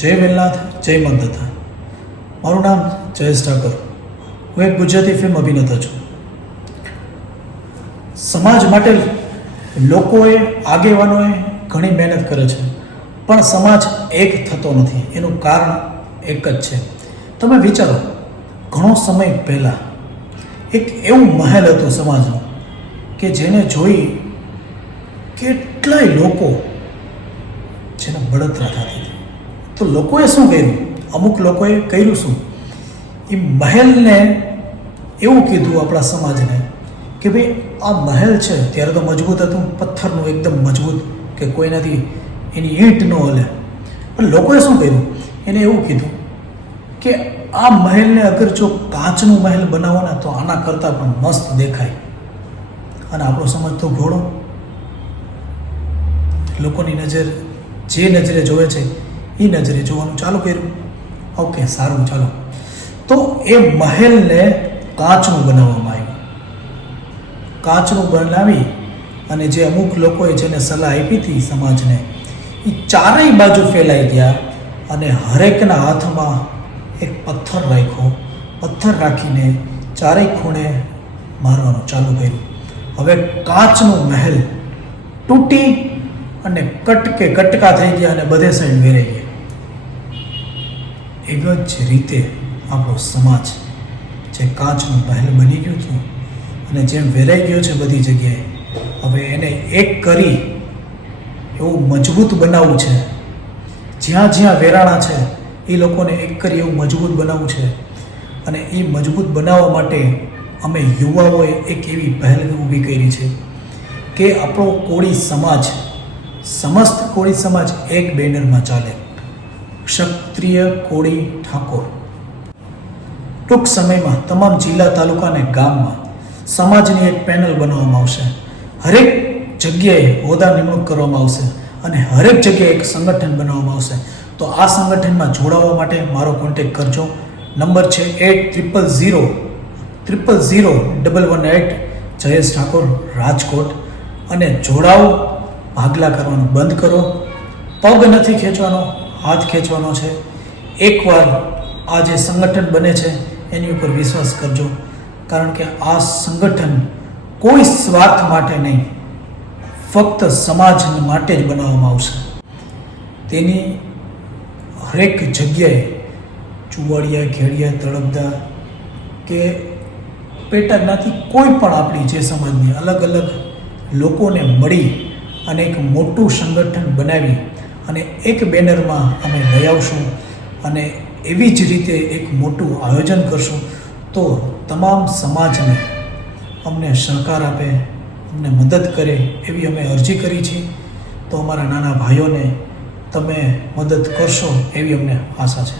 જય વેલનાથ જય મંદથા મારું નામ જયેશ ઠાકર. હું એક ગુજરાતી ફિલ્મ અભિનેતા છું. સમાજ માટે લોકોએ, આગેવાનોએ ઘણી મહેનત કરે છે, પણ સમાજ એક થતો નથી. એનું કારણ એક જ છે. તમે વિચારો, ઘણો સમય પહેલાં એક એવું મહેલ હતું સમાજનું કે જેને જોઈ કેટલાય લોકો જેને બળતરા થતી હતી. તો લોકોએ શું કર્યું? અમુક લોકોએ કર્યું શું? એ મહેલને એવું કીધું આપણા સમાજને કે ભાઈ, આ મહેલ છે, ત્યારે તો મજબૂત હતું, પથ્થરનું એકદમ મજબૂત કે કોઈનાથી એની ઈંટ ન હલે. પણ લોકોએ શું કર્યું? એને એવું કીધું કે આ મહેલને અગર જો કાચનું મહેલ બનાવો ને તો આના કરતાં પણ મસ્ત દેખાય. અને આપણો સમાજ તો ઘોડો. લોકોની નજર, જે નજરે જોવે છે એ નજરે જોવાનું ચાલુ કર્યું. ઓકે, સારું, ચાલો. તો એ મહેલને કાચનું બનાવવામાં આવ્યું. કાચનું બનાવી અને જે અમુક લોકોએ જેને સલાહ આપી હતી સમાજને એ ચારેય બાજુ ફેલાઈ ગયા અને હરેકના હાથમાં એક પથ્થર રાખ્યો. પથ્થર રાખીને ચારેય ખૂણે મારવાનું ચાલુ કર્યું. હવે કાચનું મહેલ તૂટી અને કટકે કટકા થઈ ગયા અને બધે સાઈડ વેરાઈ ગયા. એવી જ રીતે આપણો સમાજ જે કાચનું મહેલ બની ગયું હતો અને જેમ વેરાઈ ગયો છે બધી જગ્યાએ, હવે એને એક કરી એવું મજબૂત બનાવવું છે. જ્યાં જ્યાં વેરાણા છે, એ લોકોને એક કરી એવું મજબૂત બનાવવું છે. અને એ મજબૂત બનાવવા માટે અમે યુવાઓએ એક એવી પહેલ ઊભી કરી છે કે આપણો કોળી સમાજ, સમસ્ત કોળી સમાજ એક બેનરમાં ચાલે. ક્ષત્રિય કોળી ઠાકોર. ટૂંક સમયમાં તમામ જિલ્લા તાલુકા અને ગામમાં સમાજની એક પેનલ બનાવવામાં આવશે. હરેક જગ્યાએ હોદ્દા નિમણૂક કરવામાં આવશે અને હરેક જગ્યાએ એક સંગઠન બનાવવામાં આવશે. તો આ સંગઠનમાં જોડાવા માટે મારો કોન્ટેક કરજો. નંબર છે eight triple zero triple zero double one eight Jayesh Thakor, Rajkot. અને જોડાઓ ભાગલા કરવાનું બંધ કરો. પગ નથી ખેંચવાનો. હાથ ખેંચવાનો છે. એકવાર આ જે સંગઠન બને છે, એની ઉપર વિશ્વાસ કરજો. કારણ કે આ સંગઠન કોઈ સ્વાર્થ માટે નહીં, ફક્ત સમાજ માટે જ બનાવવામાં આવશે. તેની હરેક જગ્યાએ ચુવાડિયા, ઘેડિયા તળપદા કે પેટા જ્ઞાતિ કોઈ પણ આપણી જે સમાજની અલગ અલગ લોકોને મળી અને એક મોટું સંગઠન બનાવી અને એક બેનરમાં અમે લઈ આવશું અને એવી જ રીતે એક મોટું આયોજન કરશું. તો તમામ સમાજને અમને સહકાર આપે, અમને મદદ કરે એવી અમે અરજી કરી છે. તો અમારા નાના ભાઈઓને તમે મદદ કરશો એવી અમને આશા છે.